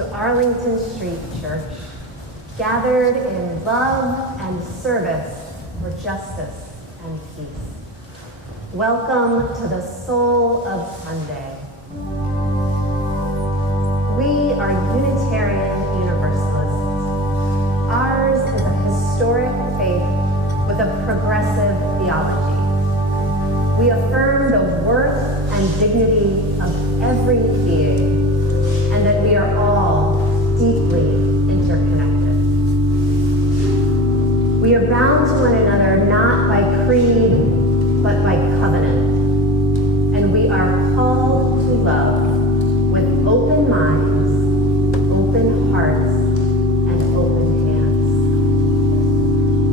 to Arlington Street Church, gathered in love and service for justice and peace. Welcome to the soul of Sunday. We are Unitarian Universalists. Ours is a historic faith with a progressive theology. We affirm the worth and dignity of every being, and that we are all deeply interconnected. We are bound to one another not by creed, but by covenant, and we are called to love with open minds, open hearts, and open hands.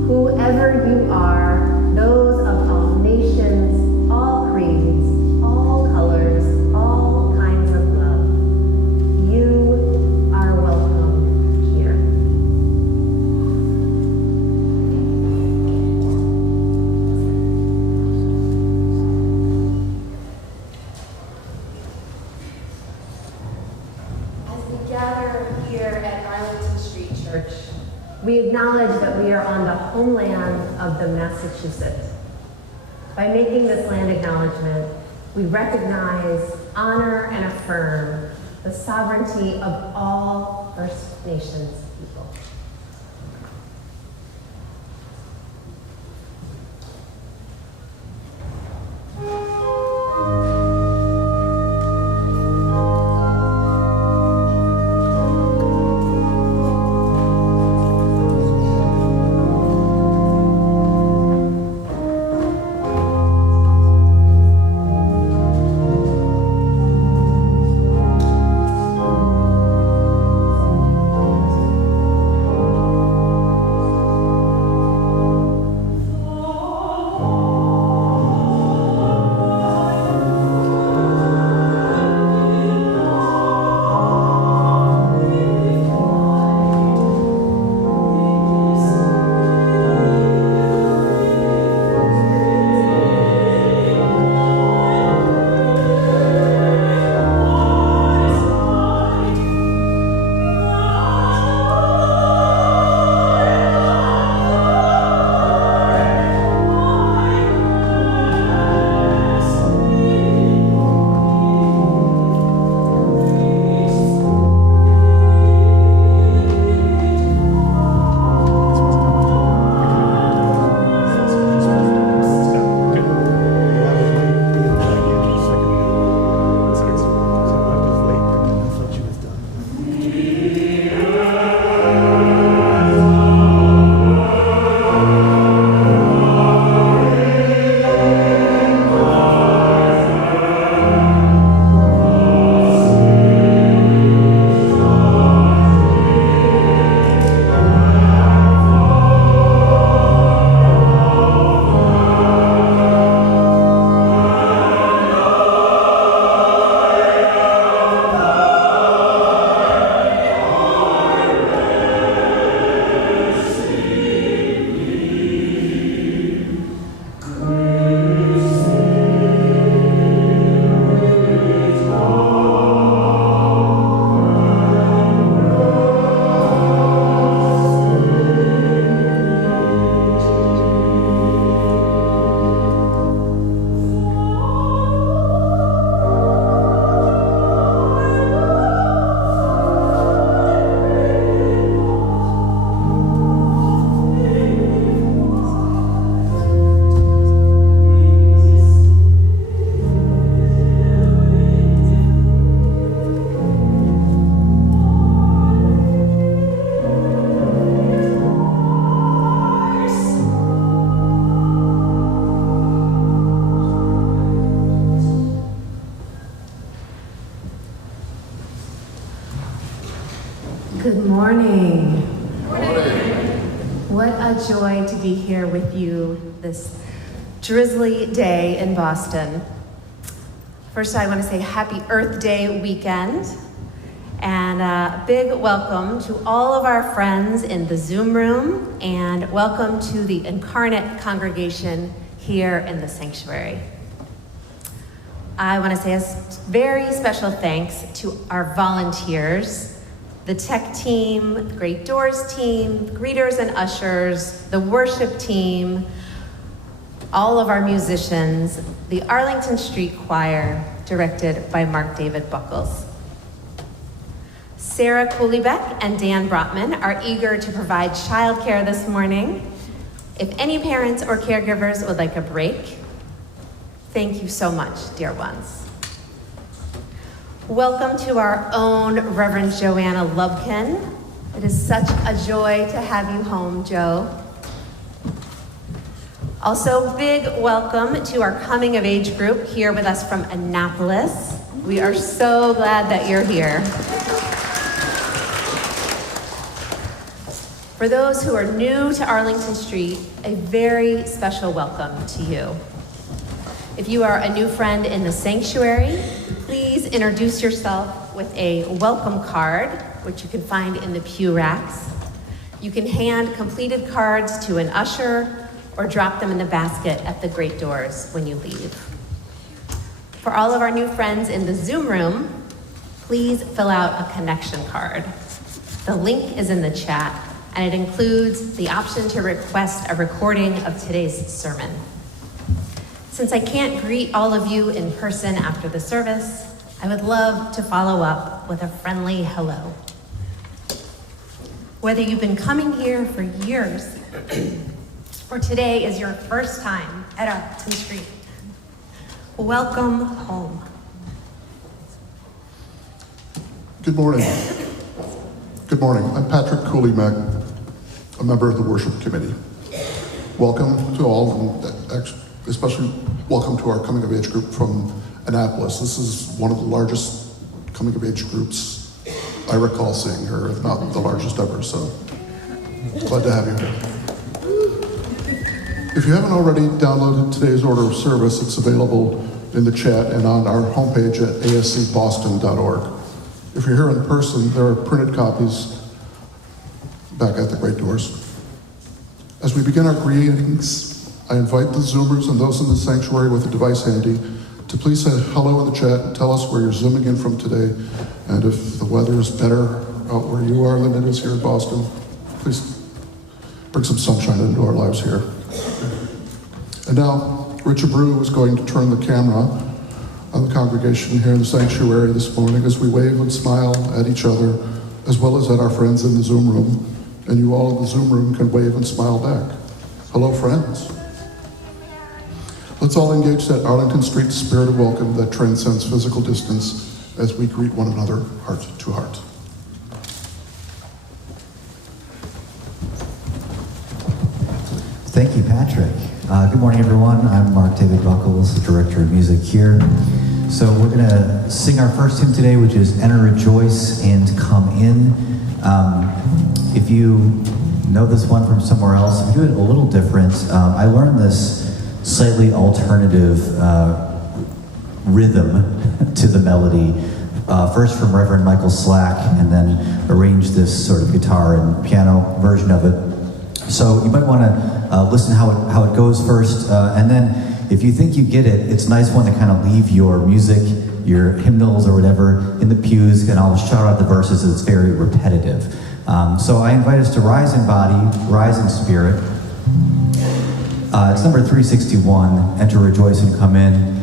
Whoever you are, those of all nations, all creeds, all colors, all kinds of love, you are welcome here. As we gather here at Arlington Street Church, we acknowledge that we are on the homeland of the Massachusetts. By making this land acknowledgement, we recognize, honor, and affirm the sovereignty of all First Nations people. Good morning. What a joy to be here with you this drizzly day in Boston. First, I want to say happy Earth Day weekend, and a big welcome to all of our friends in the Zoom room, and welcome to the incarnate congregation here in the sanctuary. I want to say a very special thanks to our volunteers the tech team, Great Doors team, greeters and ushers, the worship team, all of our musicians, the Arlington Street Choir, directed by Mark David Buckles. Sarah Cooleybeck and Dan Brotman are eager to provide childcare this morning. If any parents or caregivers would like a break, thank you so much, dear ones. Welcome to our own Reverend Joanna Lubkin. It is such a joy to have you home, Joe. Also, big welcome to our coming of age group here with us from Annapolis. We are so glad that you're here. For those who are new to Arlington Street, a very special welcome to you. If you are a new friend in the sanctuary, please introduce yourself with a welcome card, which you can find in the pew racks. You can hand completed cards to an usher or drop them in the basket at the Great Doors when you leave. For all of our new friends in the Zoom room, please fill out a connection card. The link is in the chat, and it includes the option to request a recording of today's sermon. Since I can't greet all of you in person after the service, I would love to follow up with a friendly hello. Whether you've been coming here for years, or today is your first time at Arlington Street, welcome home. Good morning. Good morning. I'm Patrick Cooleybeck, a member of the worship committee. Welcome to all, and especially welcome to our coming of age group from Annapolis. This is one of the largest coming of age groups I recall seeing here, if not the largest ever, so glad to have you here. If you haven't already downloaded today's order of service, it's available in the chat and on our homepage at ascboston.org. If you're here in person, there are printed copies back at the Great Doors. As we begin our greetings, I invite the Zoomers and those in the sanctuary with a device handy to please say hello in the chat and tell us where you're Zooming in from today. And if the weather is better out where you are than it is here in Boston, please bring some sunshine into our lives here. And now, Richard Brew is going to turn the camera on the congregation here in the sanctuary this morning as we wave and smile at each other, as well as at our friends in the Zoom room. And you all in the Zoom room can wave and smile back. Hello, friends. Let's all engage that Arlington Street spirit of welcome that transcends physical distance as we greet one another heart to heart. Thank you, Patrick. Good morning, everyone. I'm Mark David Buckles, the Director of Music here. So we're going to sing our first hymn today, which is Enter, Rejoice, and Come In. If you know this one from somewhere else, we do it a little different. I learned this slightly alternative rhythm to the melody, first from Reverend Michael Slack, and then arranged this sort of guitar and piano version of it. So you might want to listen how it goes first, and then if you think you get it, it's a nice one to kind of leave your music, your hymnals or whatever in the pews, and I'll shout out the verses. It's very repetitive. So I invite us to rise in body, rise in spirit. It's number 361, Enter, Rejoice, and Come In.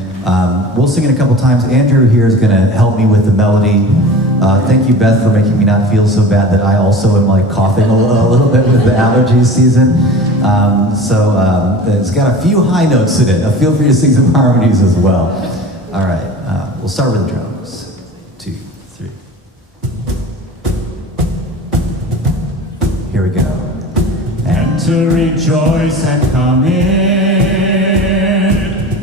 We'll sing it a couple times. Andrew here is going to help me with the melody. Thank you, Beth, for making me not feel so bad that I also am like coughing a little bit with the allergy season. So it's got a few high notes in it. Feel free to sing some harmonies as well. All right, we'll start with the drums. 2, 3. Here we go. Enter, rejoice, and come in.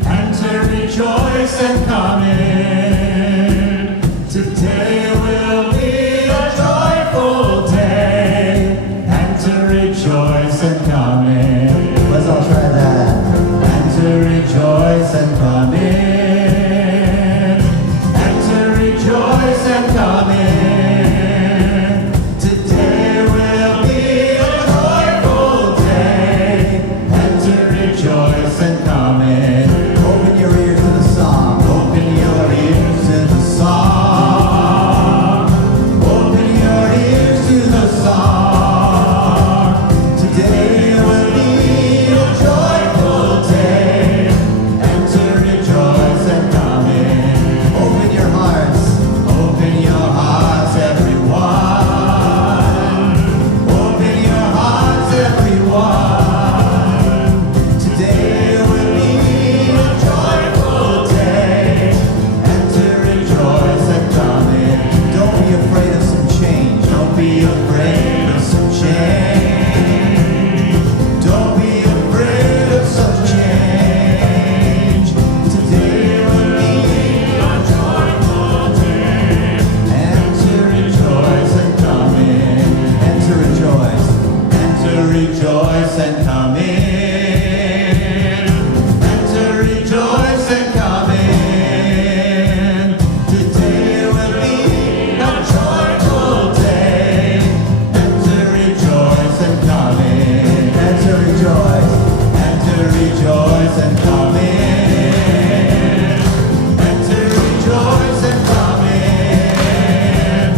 Enter, rejoice, and come in. Today will be a joyful day. Enter, rejoice, and come in. Let's all try that. Enter, rejoice, and come in. Enter, rejoice, and come in. Today will be a joyful day. Enter, rejoice. be afraid of some change. Don't be afraid of some change. Today will be a joyful day. And to rejoice and come in. And to rejoice. And to rejoice and come in. And to rejoice and come in. Today will be a joyful day. And to rejoice and come in. And to rejoice. And to rejoice and come in. And to rejoice and come in.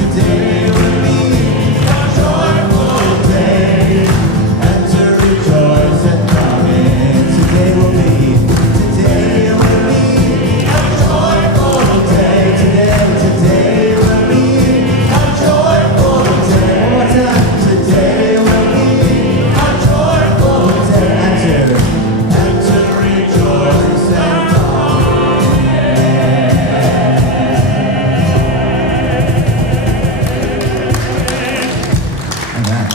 Today will be a joyful day. And to rejoice and come in. Today will be a joyful day. Today will be a joyful day. One more time. Today will be a joyful day. And to rejoice and come Amen.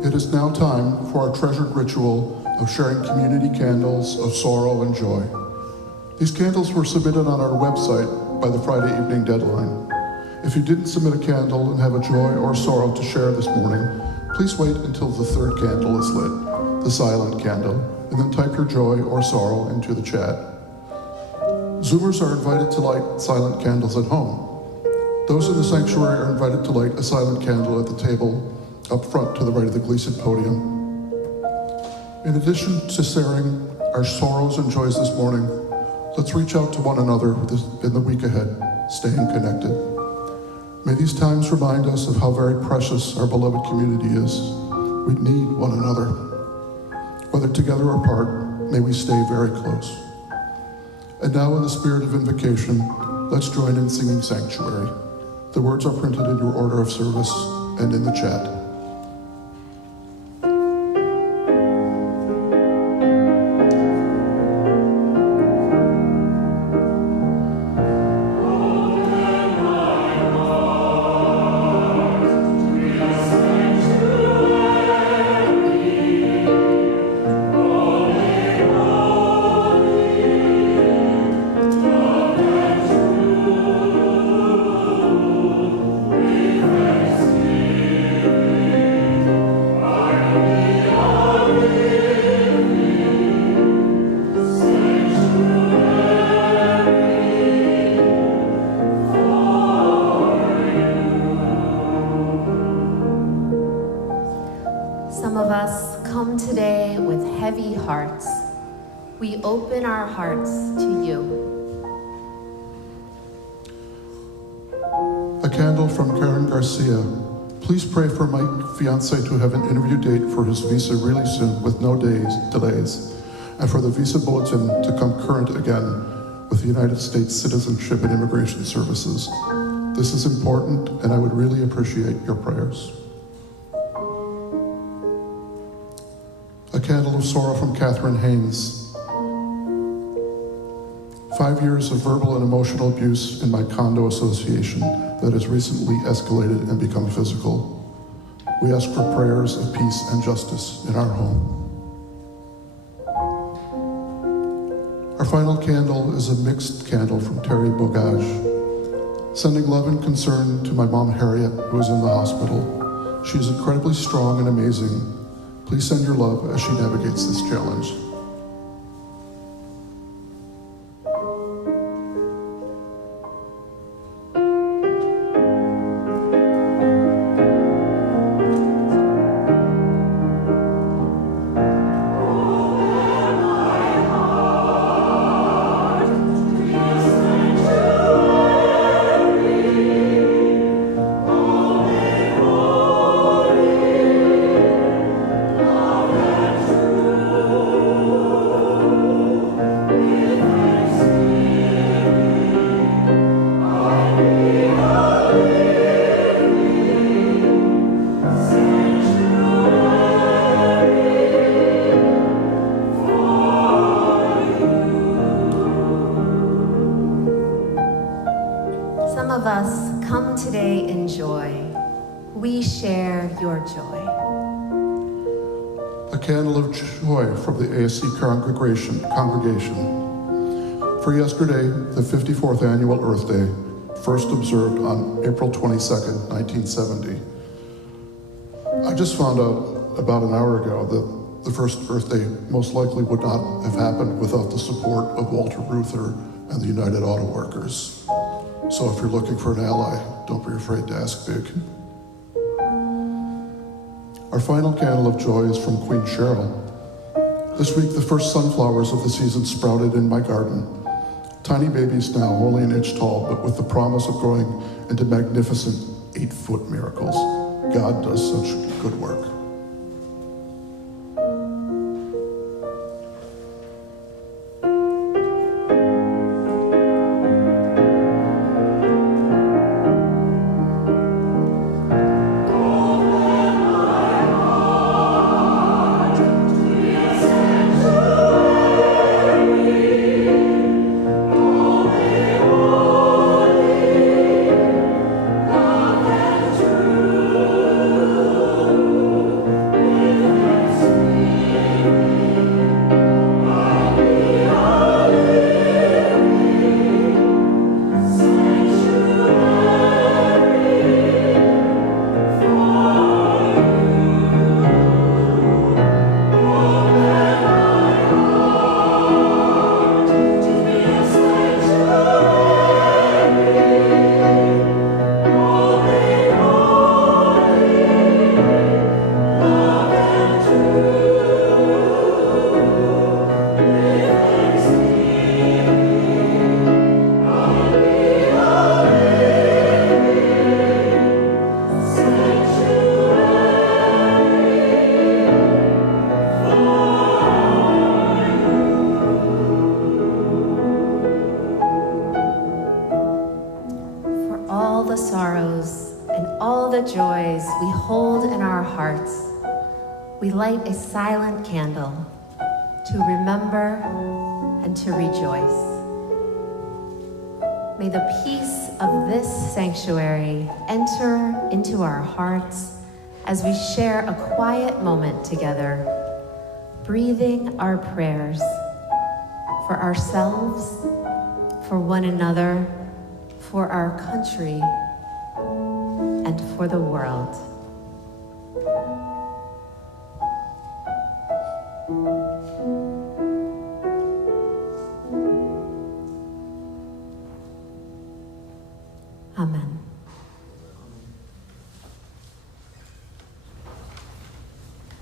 It is now time for our treasured ritual of sharing community candles of sorrow and joy. These candles were submitted on our website by the Friday evening deadline. If you didn't submit a candle and have a joy or sorrow to share this morning, please wait until the third candle is lit, the silent candle, and then type your joy or sorrow into the chat. Zoomers are invited to light silent candles at home. Those in the sanctuary are invited to light a silent candle at the table up front to the right of the Gleason podium. In addition to sharing our sorrows and joys this morning, let's reach out to one another in the week ahead, staying connected. May these times remind us of how very precious our beloved community is. We need one another. Whether together or apart, may we stay very close. And now in the spirit of invocation, let's join in singing Sanctuary. The words are printed in your order of service and in the chat. Some of us come today with heavy hearts. We open our hearts to you. A candle from Karen Garcia. Please pray for my fiance to have an interview date for his visa really soon with no delays, and for the visa bulletin to come current again with the United States Citizenship and Immigration Services. This is important, and I would really appreciate your prayers. A candle of sorrow from Catherine Haynes. 5 years of verbal and emotional abuse in my condo association that has recently escalated and become physical. We ask for prayers of peace and justice in our home. Our final candle is a mixed candle from Terry Bogage. Sending love and concern to my mom Harriet, who is in the hospital. She is incredibly strong and amazing, Please send your love as she navigates this challenge. Some of us come today in joy. We share your joy. A candle of joy from the ASC congregation. For yesterday, the 54th annual Earth Day, first observed on April 22nd, 1970. I just found out about an hour ago that the first Earth Day most likely would not have happened without the support of Walter Reuther and the United Auto Workers. So if you're looking for an ally, don't be afraid to ask big. Our final candle of joy is from Queen Cheryl. This week, the first sunflowers of the season sprouted in my garden. Tiny babies now, only an inch tall, but with the promise of growing into magnificent 8-foot miracles. God does such good work. Joys we hold in our hearts, we light a silent candle to remember and to rejoice. May the peace of this sanctuary enter into our hearts as we share a quiet moment together, breathing our prayers for ourselves, for one another, for our country, and for the world. Amen.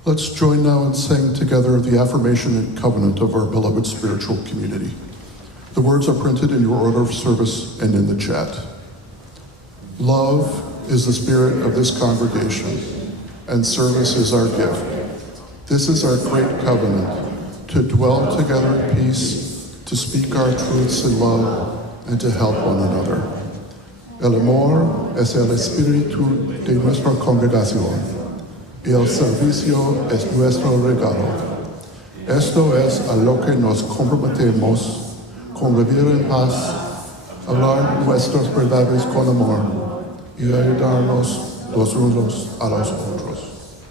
Let's join now in saying together the affirmation and covenant of our beloved spiritual community. The words are printed in your order of service and in the chat. Love is the spirit of this congregation, and service is our gift. This is our great covenant, to dwell together in peace, to speak our truths in love, and to help one another. El amor es el espíritu de nuestra congregación, y el servicio es nuestro regalo. Esto es a lo que nos comprometemos, convivir en paz, hablar nuestras verdades con amor, y ayudarnos los unos a los otros.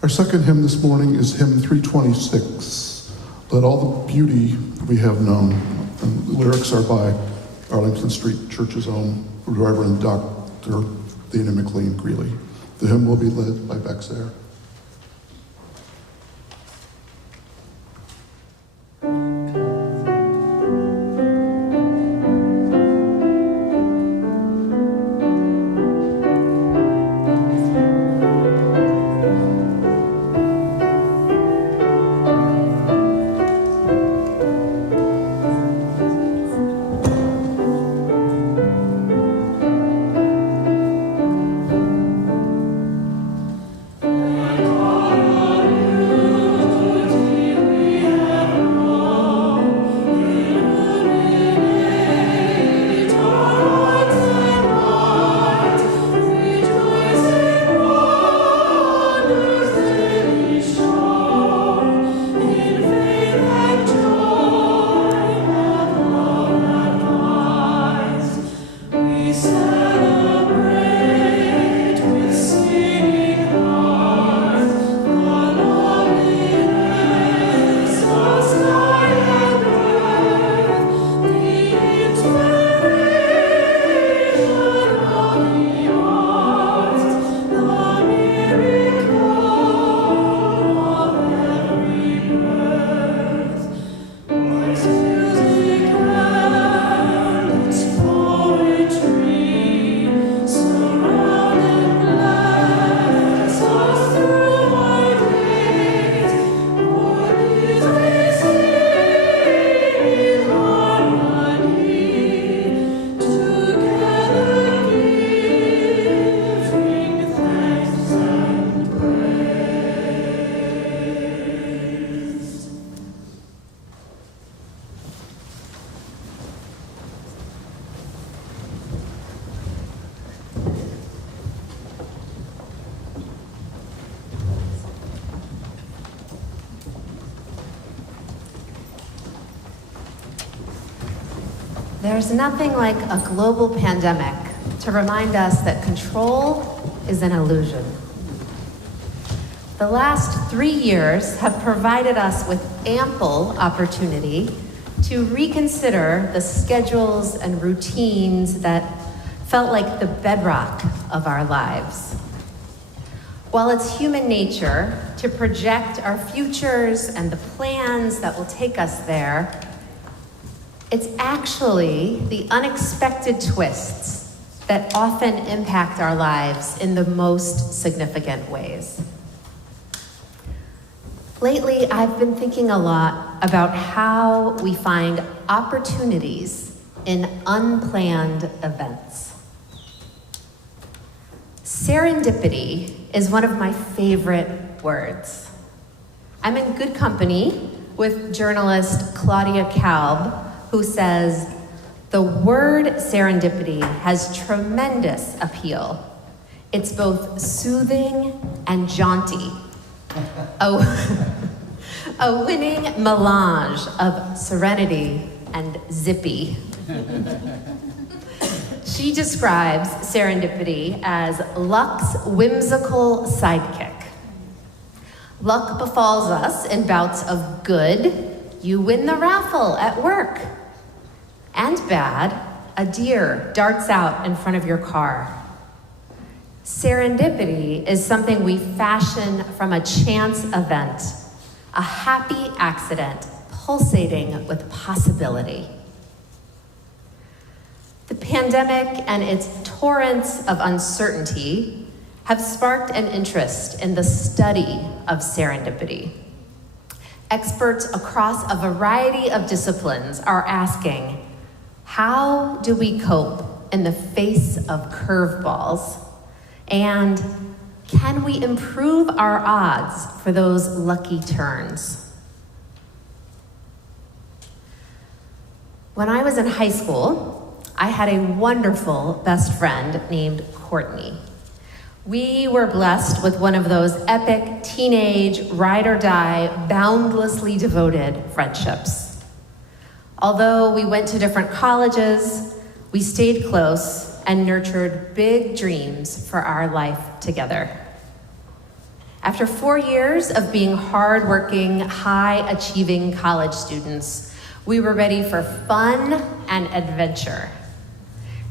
Our second hymn this morning is hymn 326, Let All the Beauty We Have Known. And the lyrics are by Arlington Street Church's own Reverend Dr. Dana McLean Greeley. The hymn will be led by Beck Sayre. There's nothing like a global pandemic to remind us that control is an illusion. The last 3 years have provided us with ample opportunity to reconsider the schedules and routines that felt like the bedrock of our lives. While it's human nature to project our futures and the plans that will take us there, it's actually the unexpected twists that often impact our lives in the most significant ways. Lately, I've been thinking a lot about how we find opportunities in unplanned events. Serendipity is one of my favorite words. I'm in good company with journalist Claudia Kalb, who says, the word serendipity has tremendous appeal. It's both soothing and jaunty. A winning melange of serenity and zippy. She describes serendipity as luck's whimsical sidekick. Luck befalls us in bouts of good. You win the raffle at work. And bad, a deer darts out in front of your car. Serendipity is something we fashion from a chance event, a happy accident pulsating with possibility. The pandemic and its torrents of uncertainty have sparked an interest in the study of serendipity. Experts across a variety of disciplines are asking, how do we cope in the face of curveballs? And can we improve our odds for those lucky turns? When I was in high school, I had a wonderful best friend named Courtney. We were blessed with one of those epic teenage, ride or die, boundlessly devoted friendships. Although we went to different colleges, we stayed close and nurtured big dreams for our life together. After 4 years of being hardworking, high-achieving college students, we were ready for fun and adventure.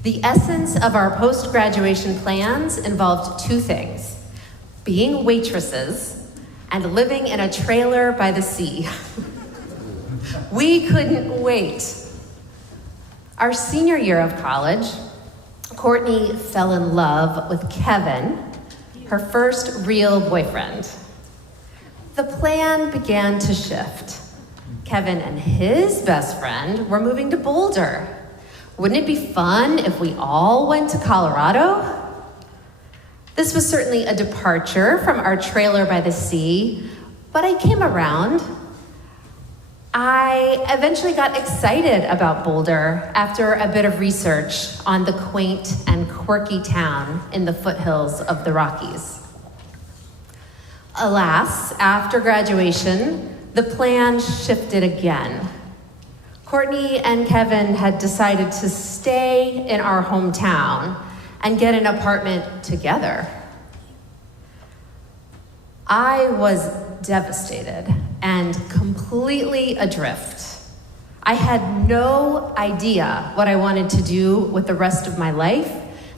The essence of our post-graduation plans involved two things: being waitresses, and living in a trailer by the sea. We couldn't wait. Our senior year of college, Courtney fell in love with Kevin, her first real boyfriend. The plan began to shift. Kevin and his best friend were moving to Boulder. Wouldn't it be fun if we all went to Colorado? This was certainly a departure from our trailer by the sea, but I came around. I eventually got excited about Boulder after a bit of research on the quaint and quirky town in the foothills of the Rockies. Alas, after graduation, the plan shifted again. Courtney and Kevin had decided to stay in our hometown and get an apartment together. I was devastated and completely adrift. I had no idea what I wanted to do with the rest of my life,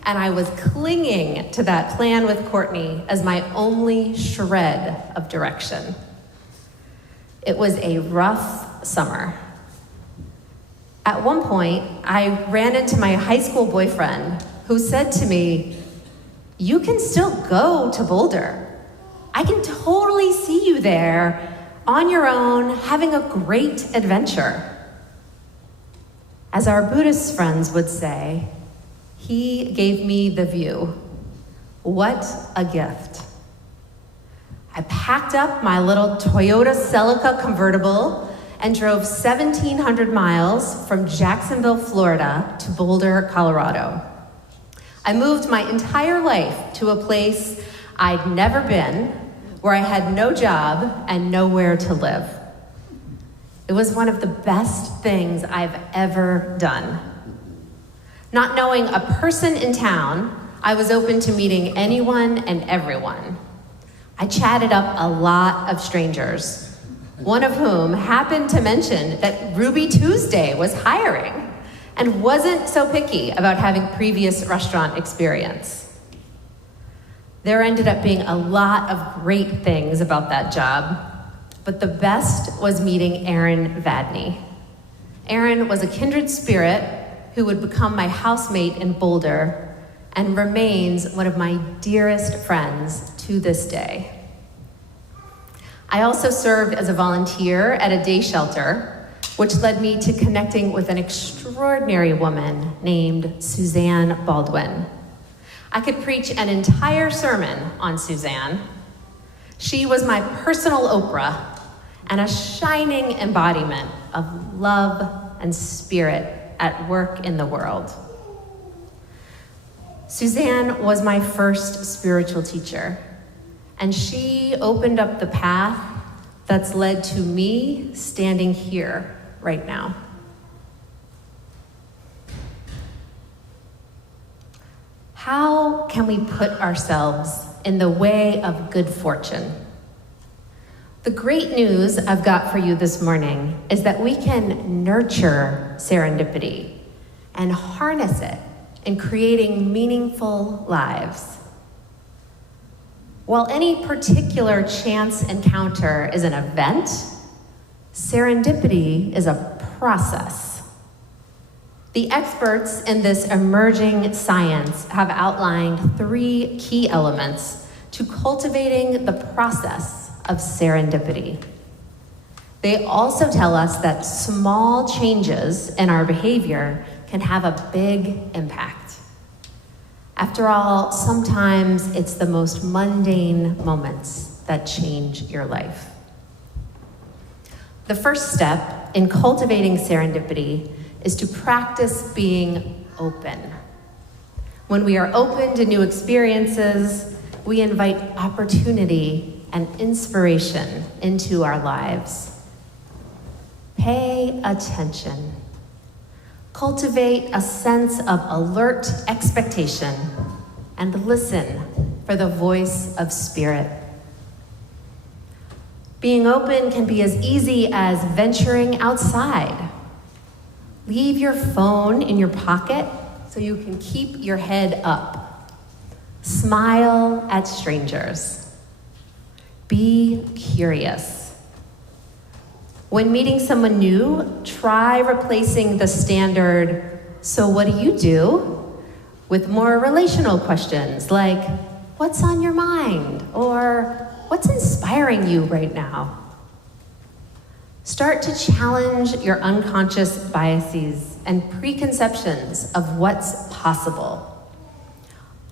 and I was clinging to that plan with Courtney as my only shred of direction. It was a rough summer. At one point, I ran into my high school boyfriend who said to me, "You can still go to Boulder. I can totally see you there on your own, having a great adventure." As our Buddhist friends would say, he gave me the view. What a gift. I packed up my little Toyota Celica convertible and drove 1,700 miles from Jacksonville, Florida to Boulder, Colorado. I moved my entire life to a place I'd never been, where I had no job and nowhere to live. It was one of the best things I've ever done. Not knowing a person in town, I was open to meeting anyone and everyone. I chatted up a lot of strangers, one of whom happened to mention that Ruby Tuesday was hiring and wasn't so picky about having previous restaurant experience. There ended up being a lot of great things about that job, but the best was meeting Aaron Vadney. Aaron was a kindred spirit who would become my housemate in Boulder and remains one of my dearest friends to this day. I also served as a volunteer at a day shelter, which led me to connecting with an extraordinary woman named Suzanne Baldwin. I could preach an entire sermon on Suzanne. She was my personal Oprah and a shining embodiment of love and spirit at work in the world. Suzanne was my first spiritual teacher, and she opened up the path that's led to me standing here right now. How can we put ourselves in the way of good fortune? The great news I've got for you this morning is that we can nurture serendipity and harness it in creating meaningful lives. While any particular chance encounter is an event, serendipity is a process. The experts in this emerging science have outlined 3 key elements to cultivating the process of serendipity. They also tell us that small changes in our behavior can have a big impact. After all, sometimes it's the most mundane moments that change your life. The first step in cultivating serendipity is to practice being open. When we are open to new experiences, we invite opportunity and inspiration into our lives. Pay attention. Cultivate a sense of alert expectation and listen for the voice of spirit. Being open can be as easy as venturing outside. Leave your phone in your pocket so you can keep your head up. Smile at strangers. Be curious. When meeting someone new, try replacing the standard, "So what do you do?" with more relational questions like, "What's on your mind?" or "What's inspiring you right now?" Start to challenge your unconscious biases and preconceptions of what's possible.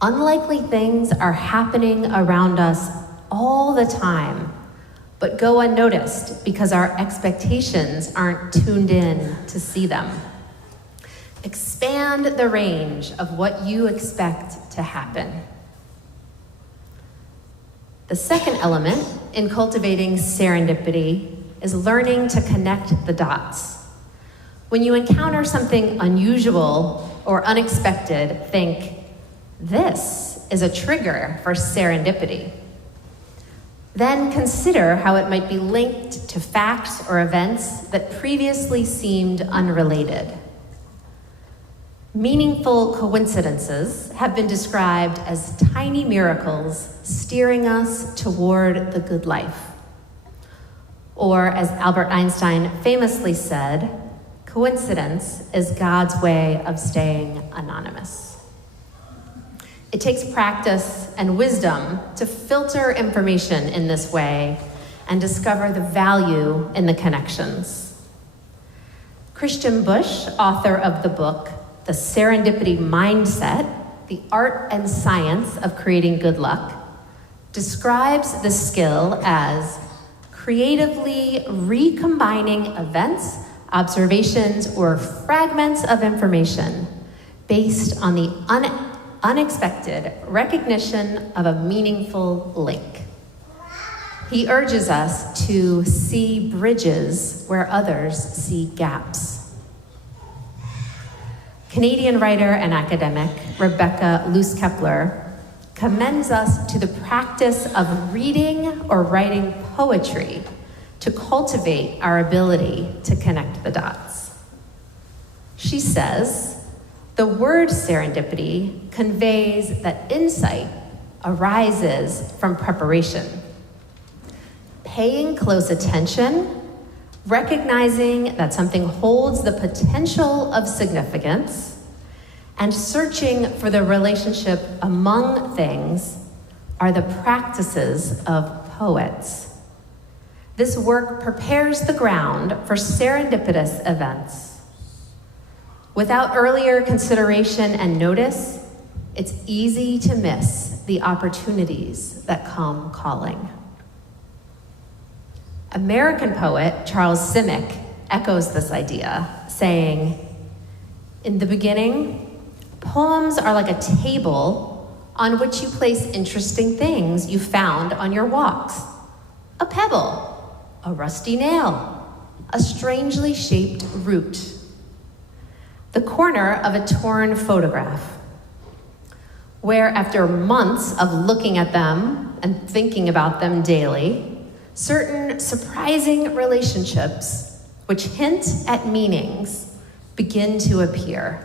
Unlikely things are happening around us all the time, but go unnoticed because our expectations aren't tuned in to see them. Expand the range of what you expect to happen. The second element in cultivating serendipity is learning to connect the dots. When you encounter something unusual or unexpected, think, "This is a trigger for serendipity." Then consider how it might be linked to facts or events that previously seemed unrelated. Meaningful coincidences have been described as tiny miracles steering us toward the good life. Or, as Albert Einstein famously said, coincidence is God's way of staying anonymous. It takes practice and wisdom to filter information in this way and discover the value in the connections. Christian Bush, author of the book, The Serendipity Mindset, The Art and Science of Creating Good Luck, describes the skill as creatively recombining events, observations, or fragments of information based on the unexpected recognition of a meaningful link. He urges us to see bridges where others see gaps. Canadian writer and academic Rebecca Luce-Kepler commends us to the practice of reading or writing poetry to cultivate our ability to connect the dots. She says, "The word serendipity conveys that insight arises from preparation. Paying close attention, recognizing that something holds the potential of significance, and searching for the relationship among things are the practices of poets. This work prepares the ground for serendipitous events. Without earlier consideration and notice, it's easy to miss the opportunities that come calling." American poet Charles Simic echoes this idea, saying, "In the beginning, poems are like a table on which you place interesting things you found on your walks. A pebble, a rusty nail, a strangely shaped root, the corner of a torn photograph, where after months of looking at them and thinking about them daily, certain surprising relationships which hint at meanings begin to appear.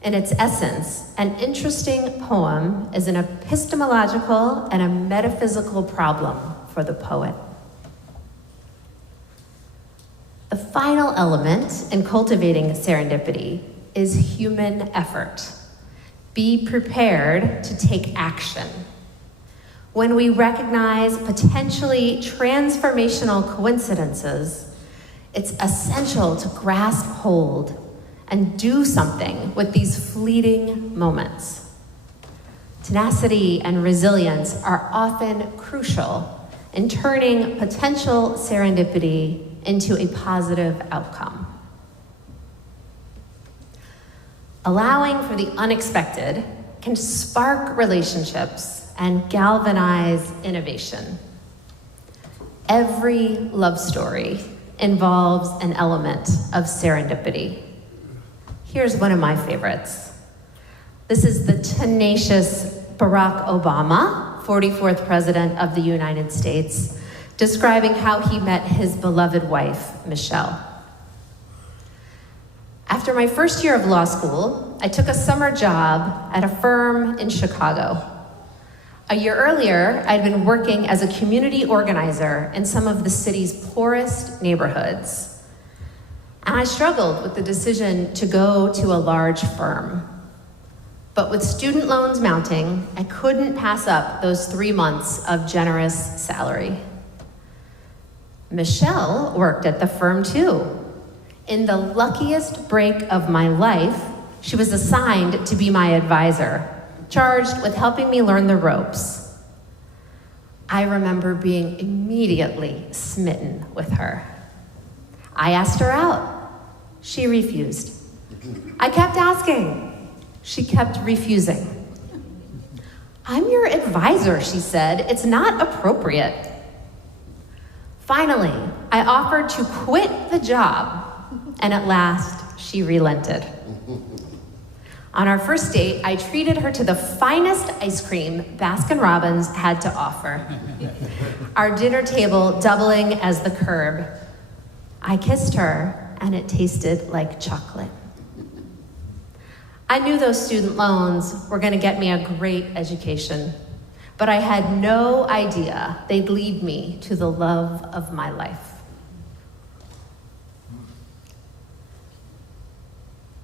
In its essence, an interesting poem is an epistemological and a metaphysical problem for the poet." The final element in cultivating serendipity is human effort. Be prepared to take action. When we recognize potentially transformational coincidences, it's essential to grasp hold and do something with these fleeting moments. Tenacity and resilience are often crucial in turning potential serendipity into a positive outcome. Allowing for the unexpected can spark relationships and galvanize innovation. Every love story involves an element of serendipity. Here's one of my favorites. This is the tenacious Barack Obama, 44th President of the United States, describing how he met his beloved wife, Michelle. "After my first year of law school, I took a summer job at a firm in Chicago. A year earlier, I'd been working as a community organizer in some of the city's poorest neighborhoods. And I struggled with the decision to go to a large firm. But with student loans mounting, I couldn't pass up those 3 months of generous salary. Michelle worked at the firm too. In the luckiest break of my life, she was assigned to be my advisor, charged with helping me learn the ropes. I remember being immediately smitten with her. I asked her out. She refused. I kept asking. She kept refusing. "I'm your advisor," she said. "It's not appropriate." Finally, I offered to quit the job, and at last, she relented. On our first date, I treated her to the finest ice cream Baskin-Robbins had to offer. Our dinner table doubling as the curb. I kissed her, and it tasted like chocolate. I knew those student loans were going to get me a great education, but I had no idea they'd lead me to the love of my life.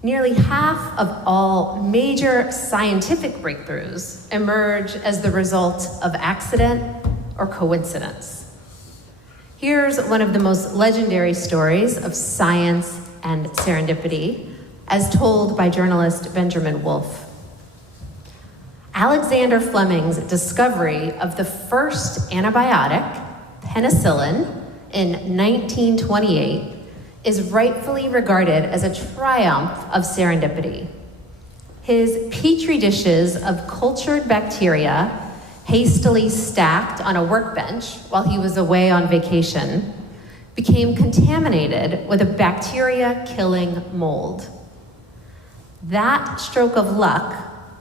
Nearly half of all major scientific breakthroughs emerge as the result of accident or coincidence. Here's one of the most legendary stories of science and serendipity, as told by journalist Benjamin Wolfe. Alexander Fleming's discovery of the first antibiotic, penicillin, in 1928 is rightfully regarded as a triumph of serendipity. His petri dishes of cultured bacteria, hastily stacked on a workbench while he was away on vacation, became contaminated with a bacteria-killing mold. That stroke of luck,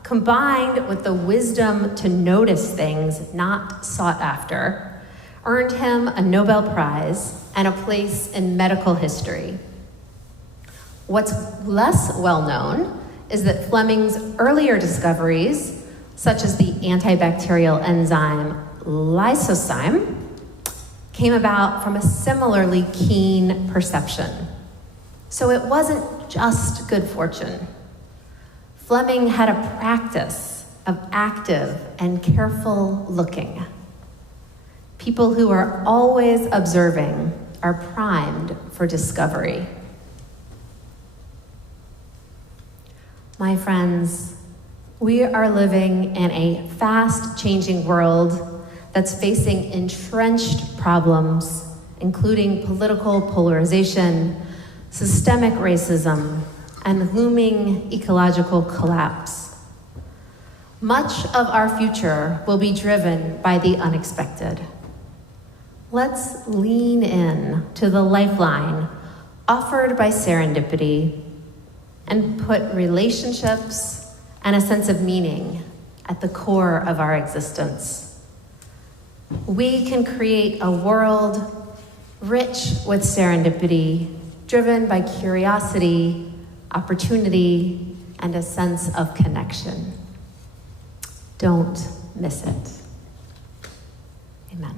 combined with the wisdom to notice things not sought after, earned him a Nobel Prize and a place in medical history. What's less well known is that Fleming's earlier discoveries, such as the antibacterial enzyme lysozyme, came about from a similarly keen perception. So it wasn't just good fortune. Fleming had a practice of active and careful looking. People who are always observing are primed for discovery. My friends, we are living in a fast-changing world that's facing entrenched problems, including political polarization, systemic racism, and looming ecological collapse. Much of our future will be driven by the unexpected. Let's lean in to the lifeline offered by serendipity and put relationships and a sense of meaning at the core of our existence. We can create a world rich with serendipity, driven by curiosity, opportunity, and a sense of connection. Don't miss it. Amen.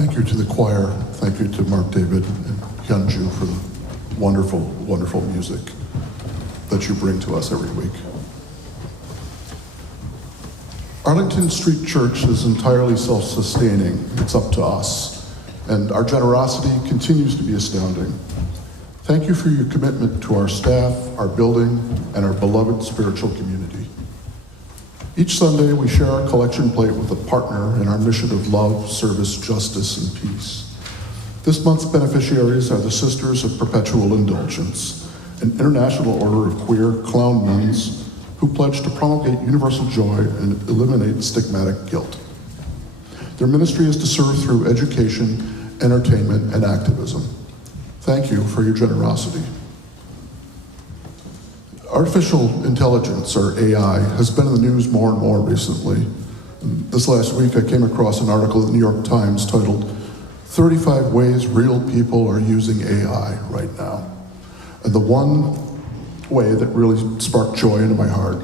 Thank you to the choir. Thank you to Mark David and Hyunju for the wonderful, wonderful music that you bring to us every week. Arlington Street Church is entirely self-sustaining. It's up to us. And our generosity continues to be astounding. Thank you for your commitment to our staff, our building, and our beloved spiritual community. Each Sunday, we share our collection plate with a partner in our mission of love, service, justice, and peace. This month's beneficiaries are the Sisters of Perpetual Indulgence, an international order of queer clown nuns who pledge to promulgate universal joy and eliminate stigmatic guilt. Their ministry is to serve through education, entertainment, and activism. Thank you for your generosity. Artificial intelligence, or AI, has been in the news more and more recently. This last week, I came across an article in the New York Times titled, 35 Ways Real People Are Using AI Right Now. And the one way that really sparked joy into my heart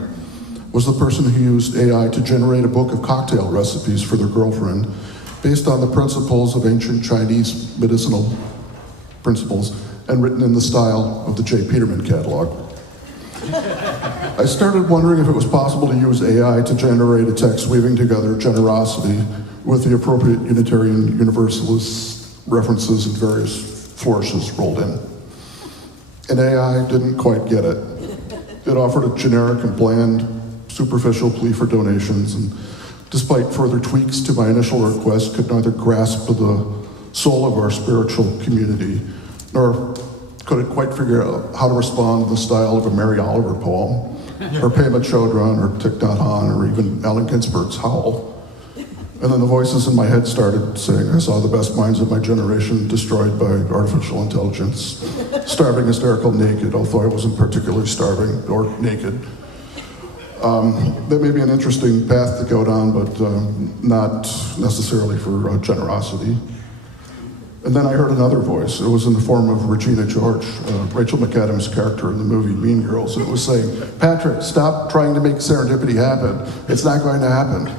was the person who used AI to generate a book of cocktail recipes for their girlfriend based on the principles of ancient Chinese medicinal principles and written in the style of the J. Peterman catalog. I started wondering if it was possible to use AI to generate a text weaving together generosity with the appropriate Unitarian Universalist references and various flourishes rolled in. And AI didn't quite get it. It offered a generic and bland, superficial plea for donations, and despite further tweaks to my initial request, could neither grasp the soul of our spiritual community, nor could it quite figure out how to respond to the style of a Mary Oliver poem, or Pema Chodron, or Thich Nhat Hanh, or even Allen Ginsberg's Howl. And then the voices in my head started saying, I saw the best minds of my generation destroyed by artificial intelligence, starving, hysterical, naked, although I wasn't particularly starving or naked. That may be an interesting path to go down, but not necessarily for generosity. And then I heard another voice. It was in the form of Regina George, Rachel McAdams' character in the movie Mean Girls. And it was saying, Patrick, stop trying to make serendipity happen. It's not going to happen.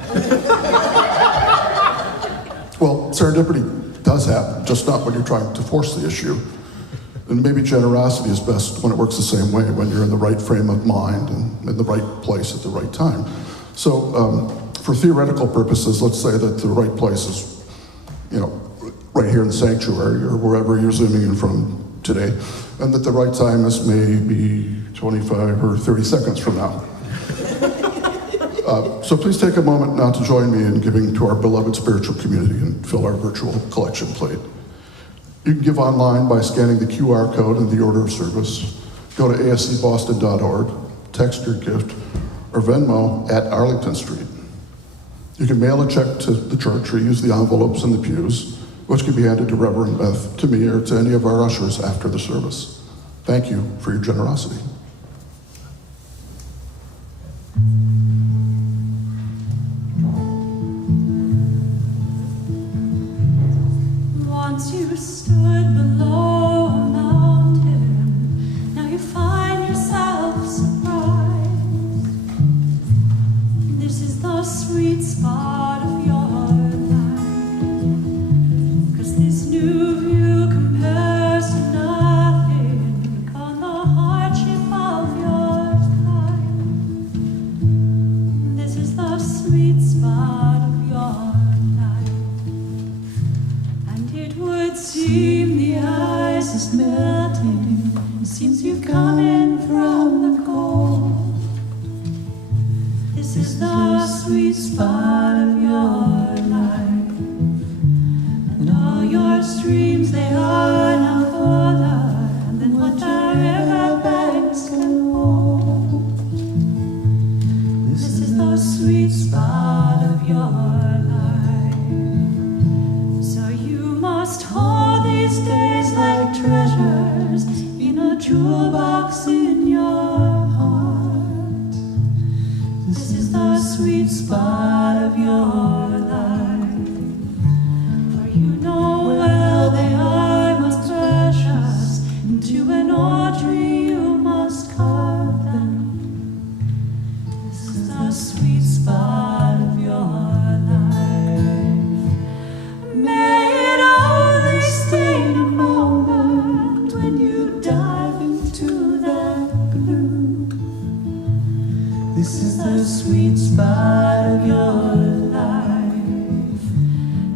Well, serendipity does happen, just not when you're trying to force the issue. And maybe generosity is best when it works the same way, when you're in the right frame of mind and in the right place at the right time. So for theoretical purposes, let's say that the right place is, right here in the sanctuary or wherever you're zooming in from today, and that the right time is maybe 25 or 30 seconds from now. So please take a moment now to join me in giving to our beloved spiritual community and fill our virtual collection plate. You can give online by scanning the QR code in the order of service. Go to ascboston.org, text your gift, or Venmo at Arlington Street. You can mail a check to the church or use the envelopes in the pews, which can be handed to Reverend Beth, to me, or to any of our ushers after the service. Thank you for your generosity. Once you stood below a mountain, now you find yourself surprised. This is the sweet spot of your life, 'cause this new view compares to nothing on the hardship of your life. This is the sweet spot of your life. It would seem the ice is melting. It seems you've come in from the cold. This is the sweet spot of your life. And all your streams, they are now fuller than what the river banks can hold. This is the sweet spot of your life. Hold these days like treasures in a jewel box in your heart. This is the sweet spot of your life. For you know well they are most precious. Into an oratory you must carve them. This is the sweet spot of your life. May it only stay a moment when you dive into that blue. This is the sweet spot of your life.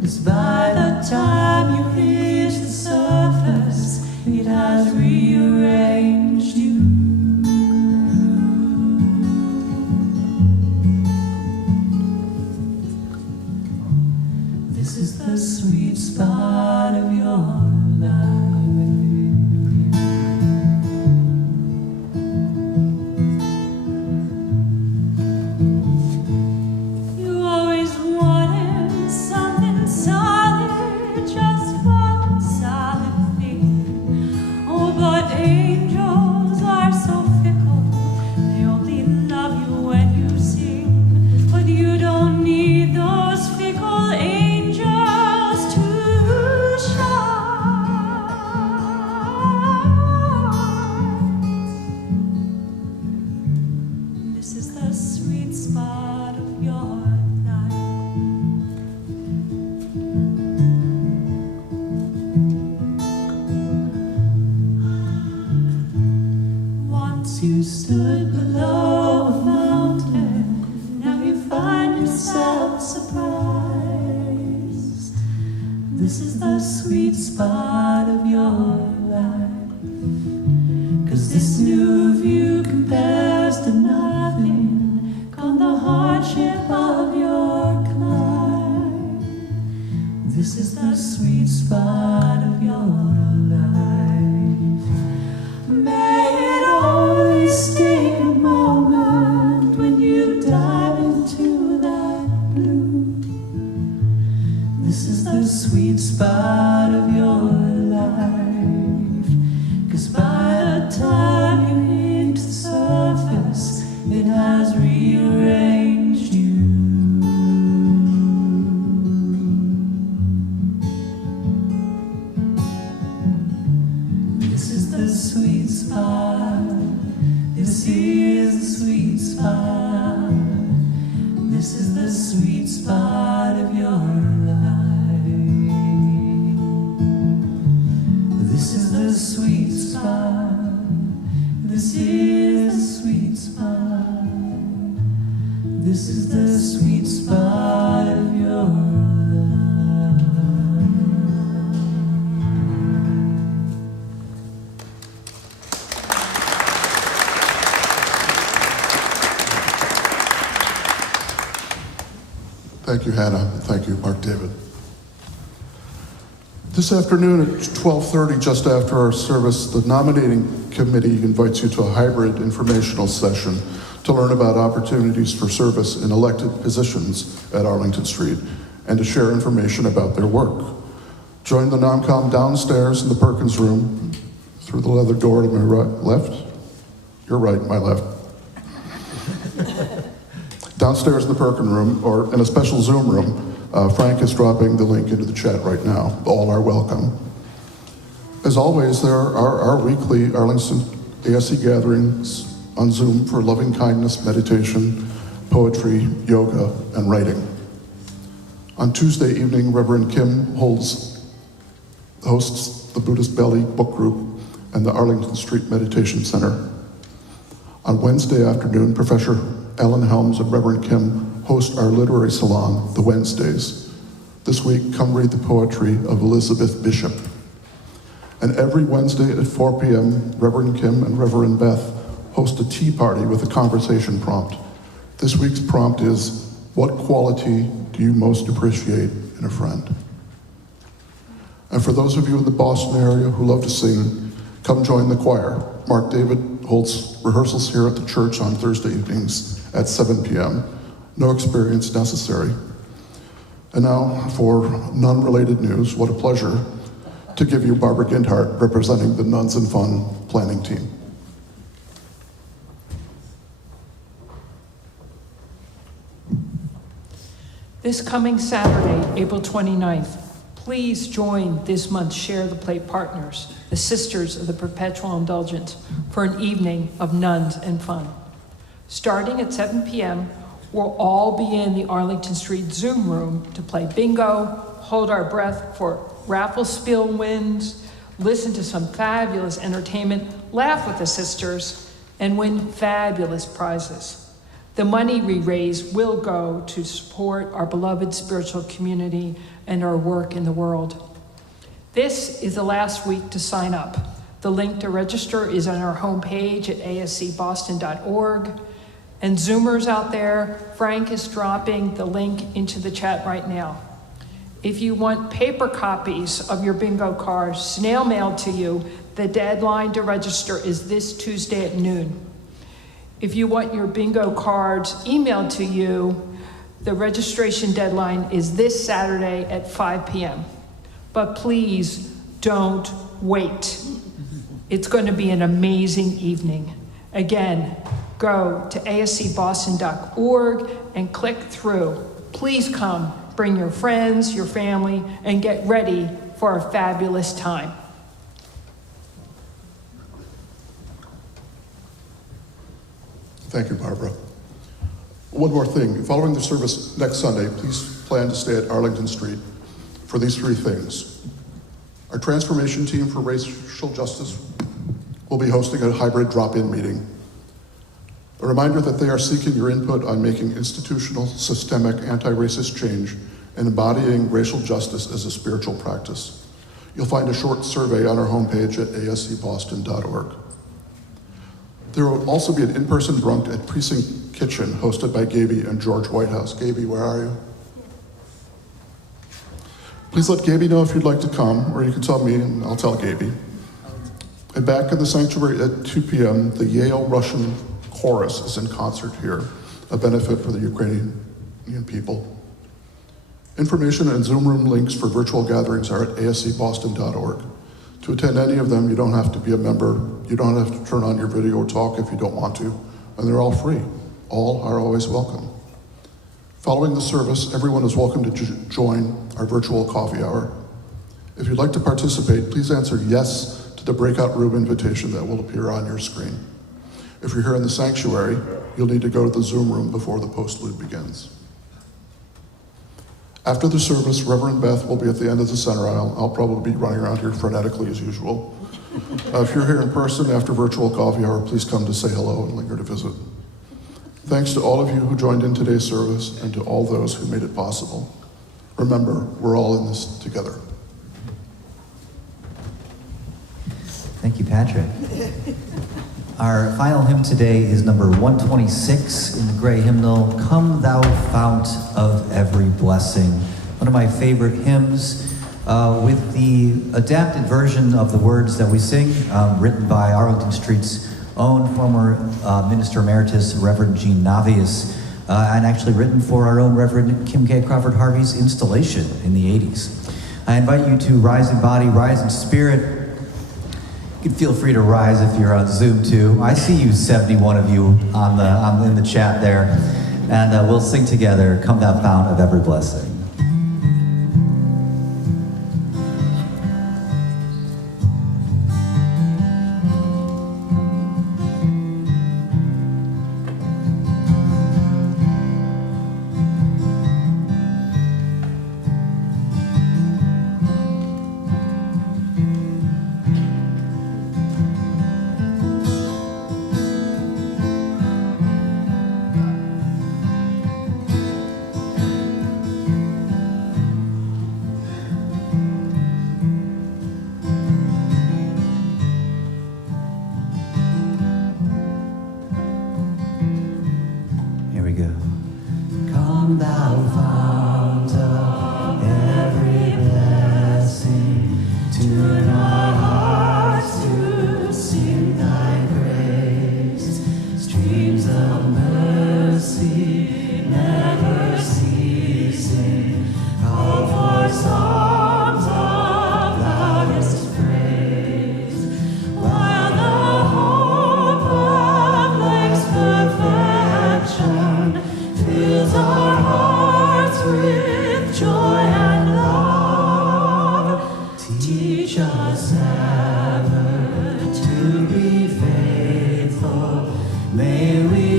'Cause by the time you reach the surface, it has rearranged you. This is the sweet spot of your life. You always wanted something solid, just stood below a fountain, now you find yourself surprised. This is the sweet spot of your life, 'cause this new view compares to nothing, come the hardship of your climb. This is the sweet spot of your life. May it always take a moment when you dive into that blue. This is the sweet spot of your life, 'cause by the time you hit the surface, it has rearranged you. This is the sweet spot. This is the sweet spot. This is the sweet spot of your life. This is the sweet spot. This is the sweet spot. This is the sweet spot of your life. Thank you, Hannah. Thank you, Mark David. This afternoon at 12:30, just after our service, the nominating committee invites you to a hybrid informational session to learn about opportunities for service in elected positions at Arlington Street and to share information about their work. Join the NomCom downstairs in the Perkins room through the leather door to my left. Your right, my left. Downstairs in the Perkin room, or in a special Zoom room, Frank is dropping the link into the chat right now. All are welcome. As always, there are our weekly Arlington ASC gatherings on Zoom for loving kindness, meditation, poetry, yoga, and writing. On Tuesday evening, Reverend Kim hosts the Buddhist Belly Book Group and the Arlington Street Meditation Center. On Wednesday afternoon, Professor Ellen Helms and Reverend Kim host our literary salon, The Wednesdays. This week, come read the poetry of Elizabeth Bishop. And every Wednesday at 4 p.m., Reverend Kim and Reverend Beth host a tea party with a conversation prompt. This week's prompt is, what quality do you most appreciate in a friend? And for those of you in the Boston area who love to sing, come join the choir. Mark David holds rehearsals here at the church on Thursday evenings at 7 p.m. No experience necessary. And now for nun-related news, what a pleasure to give you Barbara Gindhart representing the Nuns and Fun planning team. This coming Saturday, April 29th, please join this month's Share the Plate partners, the Sisters of the Perpetual Indulgence, for an evening of nuns and fun. Starting at 7 p.m., we'll all be in the Arlington Street Zoom room to play bingo, hold our breath for raffle spill wins, listen to some fabulous entertainment, laugh with the sisters, and win fabulous prizes. The money we raise will go to support our beloved spiritual community and our work in the world. This is the last week to sign up. The link to register is on our homepage at ascboston.org. And Zoomers out there, Frank is dropping the link into the chat right now. If you want paper copies of your bingo cards snail mailed to you, the deadline to register is this Tuesday at noon. If you want your bingo cards emailed to you, the registration deadline is this Saturday at 5 p.m. But please don't wait. It's going to be an amazing evening. Again, go to ascboston.org and click through. Please come, bring your friends, your family, and get ready for a fabulous time. Thank you, Barbara. One more thing. Following the service next Sunday, please plan to stay at Arlington Street for these three things. Our transformation team for racial justice will be hosting a hybrid drop-in meeting. A reminder that they are seeking your input on making institutional, systemic, anti-racist change and embodying racial justice as a spiritual practice. You'll find a short survey on our homepage at ascboston.org. There will also be an in-person brunch at Precinct Kitchen hosted by Gaby and George Whitehouse. Gaby, where are you? Please let Gaby know if you'd like to come, or you can tell me and I'll tell Gaby. And back in the sanctuary at 2 p.m., the Yale Russian Chorus is in concert here, a benefit for the Ukrainian people. Information and Zoom room links for virtual gatherings are at ascboston.org. To attend any of them, you don't have to be a member. You don't have to turn on your video or talk if you don't want to, and they're all free. All are always welcome. Following the service, everyone is welcome to join our virtual coffee hour. If you'd like to participate, please answer yes to the breakout room invitation that will appear on your screen. If you're here in the sanctuary, you'll need to go to the Zoom room before the postlude begins. After the service, Reverend Beth will be at the end of the center aisle. I'll probably be running around here frenetically as usual. If you're here in person after virtual coffee hour, please come to say hello and linger to visit. Thanks to all of you who joined in today's service and to all those who made it possible. Remember, we're all in this together. Thank you, Patrick. Our final hymn today is number 126 in the gray hymnal, Come Thou Fount of Every Blessing. One of my favorite hymns with the adapted version of the words that we sing, written by Arlington Street's own former Minister Emeritus, Reverend Gene Navius, and actually written for our own Reverend Kim K. Crawford Harvey's installation in the 80s. I invite you to rise in body, rise in spirit. You can feel free to rise if you're on Zoom too. I see you, 71 of you in the chat there. And we'll sing together, Come Thou Fount of Every Blessing.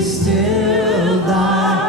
See the light.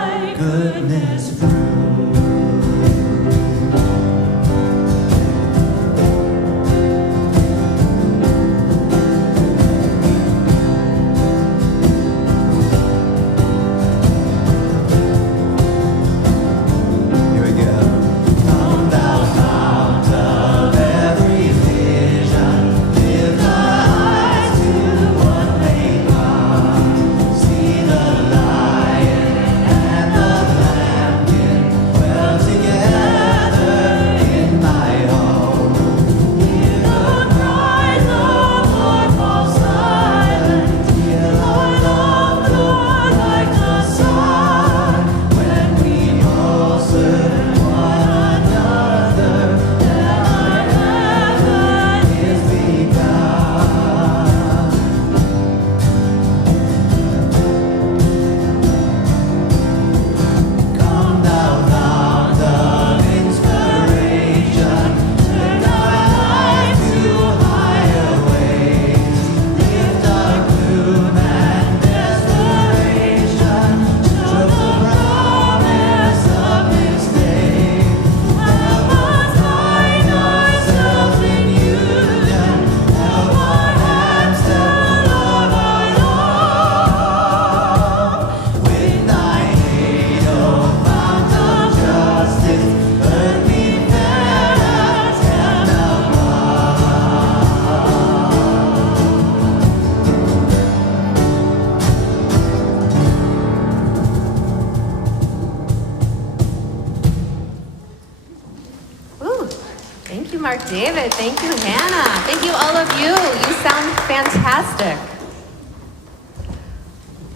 Mark David. Thank you, Hannah. Thank you, all of you. You sound fantastic.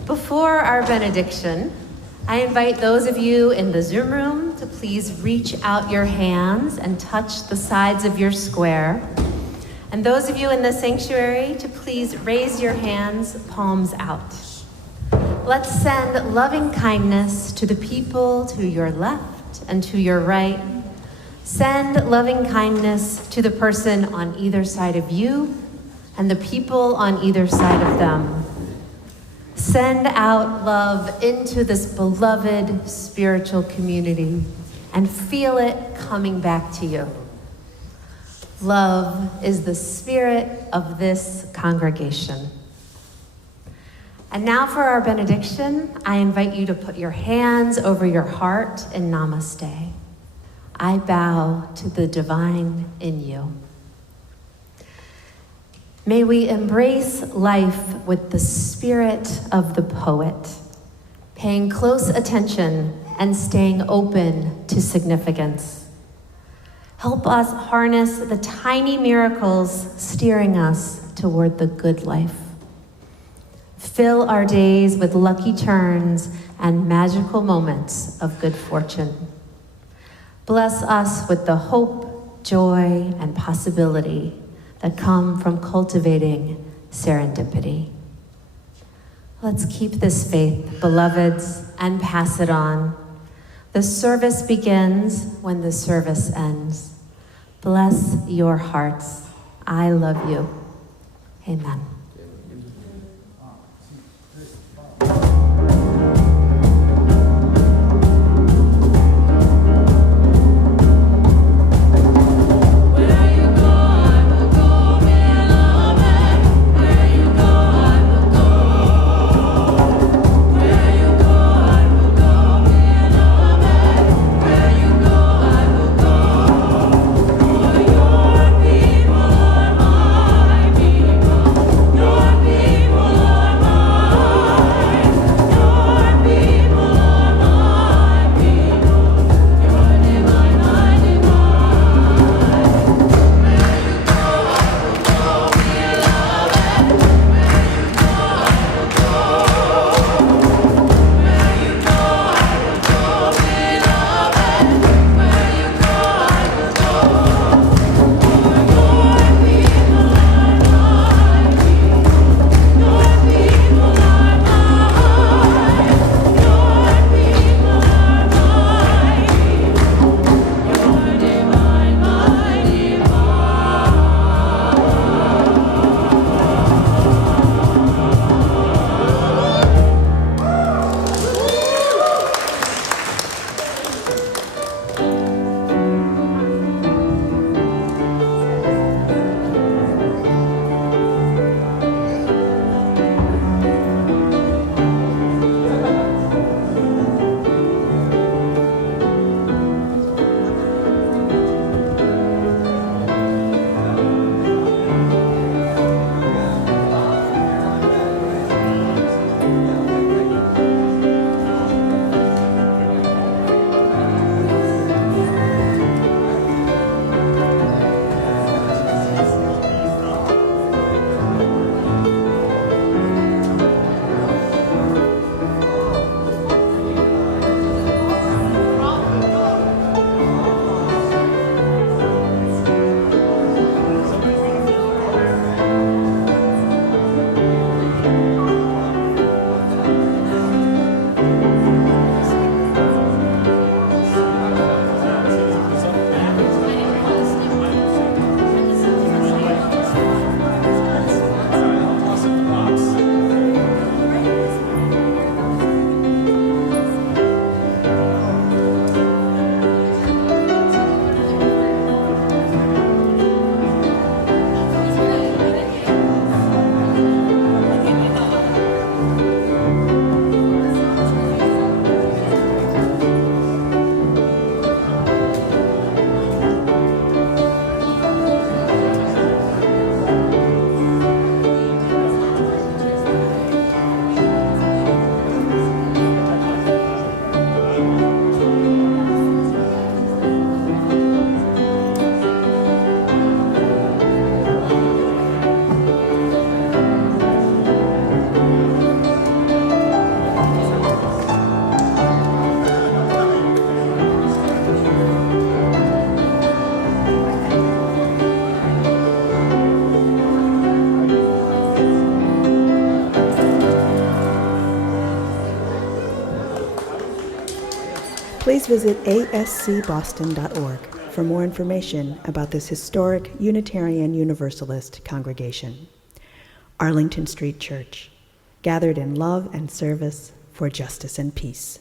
Before our benediction, I invite those of you in the Zoom room to please reach out your hands and touch the sides of your square. And those of you in the sanctuary to please raise your hands, palms out. Let's send loving kindness to the people to your left and to your right. Send loving kindness to the person on either side of you and the people on either side of them. Send out love into this beloved spiritual community and feel it coming back to you. Love is the spirit of this congregation. And now for our benediction, I invite you to put your hands over your heart in namaste. I bow to the divine in you. May we embrace life with the spirit of the poet, paying close attention and staying open to significance. Help us harness the tiny miracles steering us toward the good life. Fill our days with lucky turns and magical moments of good fortune. Bless us with the hope, joy, and possibility that come from cultivating serendipity. Let's keep this faith, beloveds, and pass it on. The service begins when the service ends. Bless your hearts. I love you. Amen. Your people are my people. Please visit ascboston.org for more information about this historic Unitarian Universalist congregation. Arlington Street Church, gathered in love and service for justice and peace.